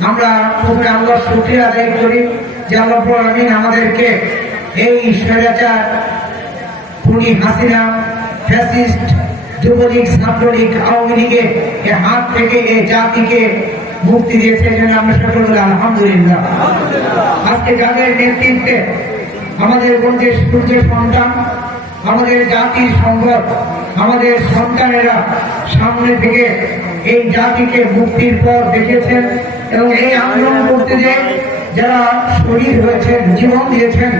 আমরা প্রথমে আল্লাহ শুক্রিয়া আদায় করি যে আল্লাহ আমিন আমাদেরকে এই স্বৈরাচার খুনি হাসিনা ফ্যাসিস্ট যুবলীগ ছাত্রলীগ আওয়ামী লীগের এ হাত থেকে এই জাতিকে মুক্তি দিয়েছে এই জন্য আমরা সকল আলহামদুলিল্লাহ। আজকে যাদের নেতৃত্বে আমাদের বন্ধু সূর্য সন্তান আমাদের জাতির সম্পদ আমাদের সন্তানেরা সামনে থেকে এই জাতিকে মুক্তির পর দেখেছেন এবং এই আন্দোলন করতে যে যারা শহীদ হয়েছেন জীবন দিয়েছেন,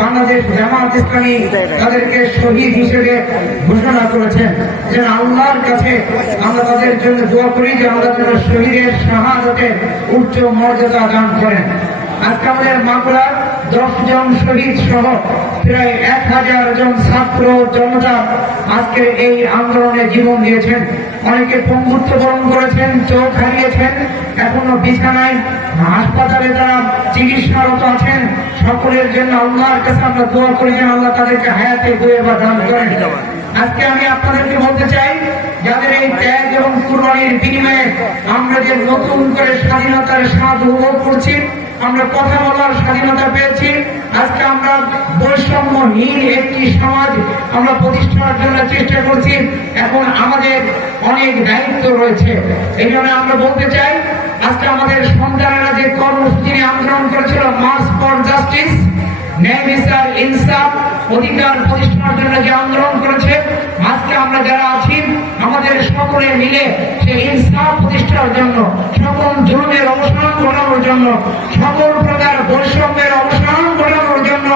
বাংলাদেশ জামাত ইসলামী তাদেরকে শহীদ হিসেবে ঘোষণা করেছেন যেন আল্লাহর কাছে আমরা তাদের জন্য দোয়া করি যে আমরা যেন শহীদের শাহাদতে উচ্চ মর্যাদা দান করেন। আজকে আমাদের মাগুরার দশ জন শহীদ সহ প্রায় এক হাজার জন ছাত্র জনতা আজকে এই আন্দোলনে জীবন দিয়েছেন। অনেকে পঙ্গুত্ব বরণ করেছেন, চোখ হারিয়েছেন এখনও বিছানায় হাসপাতালে তারা চিকিৎসারত আছেন, সকলের জন্য আল্লাহর কাছে আমরা দোয়া করি যেন আল্লাহ তাদেরকে হায়াতে বয়ে বা দান করেন। আজকে আমি আপনাদেরকে বলতে চাই, যাদের এই ত্যাগ এবং কুরবানির বিনিময়ে আমরা যে নতুন করে স্বাধীনতার স্বাদ উপভোগ করছি আমরা কথা বলার স্বাধীনতা পেয়েছি। আজকে আমরা বৈষম্যহীন একটি সমাজ আমরা প্রতিষ্ঠার জন্য চেষ্টা করছি। এখন আমাদের অনেক দায়িত্ব রয়েছে। এই জন্য আমরা বলতে চাই, আজকে আমাদের সন্তানেরা যে কর্মসূচি নিয়ে আন্দোলন করেছিল মার্চ ফর জাস্টিস ন্যায় বিচার, ইনসাফ, অধিকার প্রতিষ্ঠার জন্য যে আন্দোলন করেছে, আজকে আমরা যারা আছি, আমাদের সকলে মিলে সেই ইনসাফ প্রতিষ্ঠার জন্য, সকল জুলুমের অবসান ঘটানোর জন্য, সকল প্রকার বৈষম্যের অবসান ঘটানোর জন্য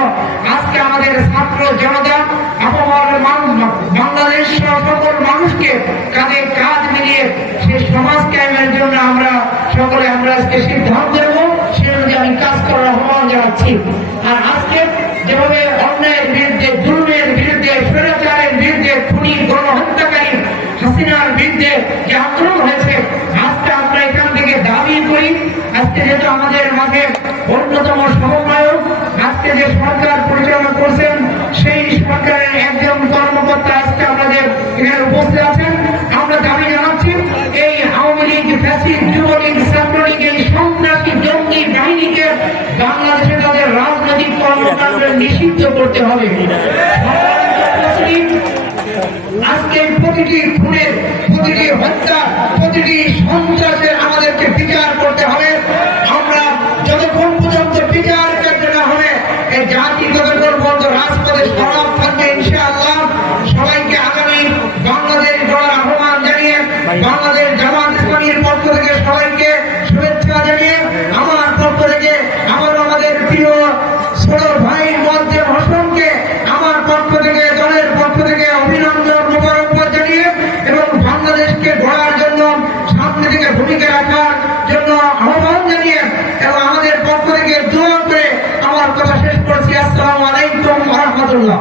আজকে আমাদের ছাত্র জনতা মানুষকে কাজ মিলিয়ে সেই সমাজ জন্য আমরা সকলে আমরা অনুযায়ী আর আজকে যেভাবে অন্যায়ের বিরুদ্ধে জুলুমের বিরুদ্ধে স্বৈরাচারের বিরুদ্ধে খুনি গণহত্যাকারী হাসিনার বিরুদ্ধে যে আন্দোলন হয়েছে আজকে আমরা এখান থেকে দাবি করি আজকে যেহেতু আমাদের অন্যতম সমন্বয়ক, আজকে যে সরকার পরিচালনা করছেন, সেই সরকারের একজন কর্মকর্তা আজকে আমাদের এখানে উপস্থিত আছেন। আমরা দাবি জানাচ্ছি, এই আওয়ামী লীগ যুবলীগ, ছাত্রলীগ, এই সন্ত্রাসী জঙ্গি বাহিনীকে বাংলাদেশে তাদের রাজনৈতিক কর্মকাণ্ড নিষিদ্ধ করতে হবে। আজকে প্রতিটি খুনের, প্রতিটি হত্যা, প্রতিটি সন্ত্রাসের আমাদেরকে বিচার করতে বাংলাদেশ জামাত ইসলামীর পক্ষ থেকে সবাইকে শুভেচ্ছা জানিয়ে আমার পক্ষ থেকে আবার আমাদের প্রিয় ছোট ভাই মধ্যে হোসেনকে আমার পক্ষ থেকে, দলের পক্ষ থেকে অভিনন্দন মোবারকবাদ জানিয়ে এবং বাংলাদেশকে গড়ার জন্য, সামনে থেকে ভূমিকা রাখার জন্য আহ্বান জানিয়ে এবং আমাদের পক্ষ থেকে দোয়া আমার কথা শেষ করছি। আসসালামু আলাইকুম রহমতুল্লাহ।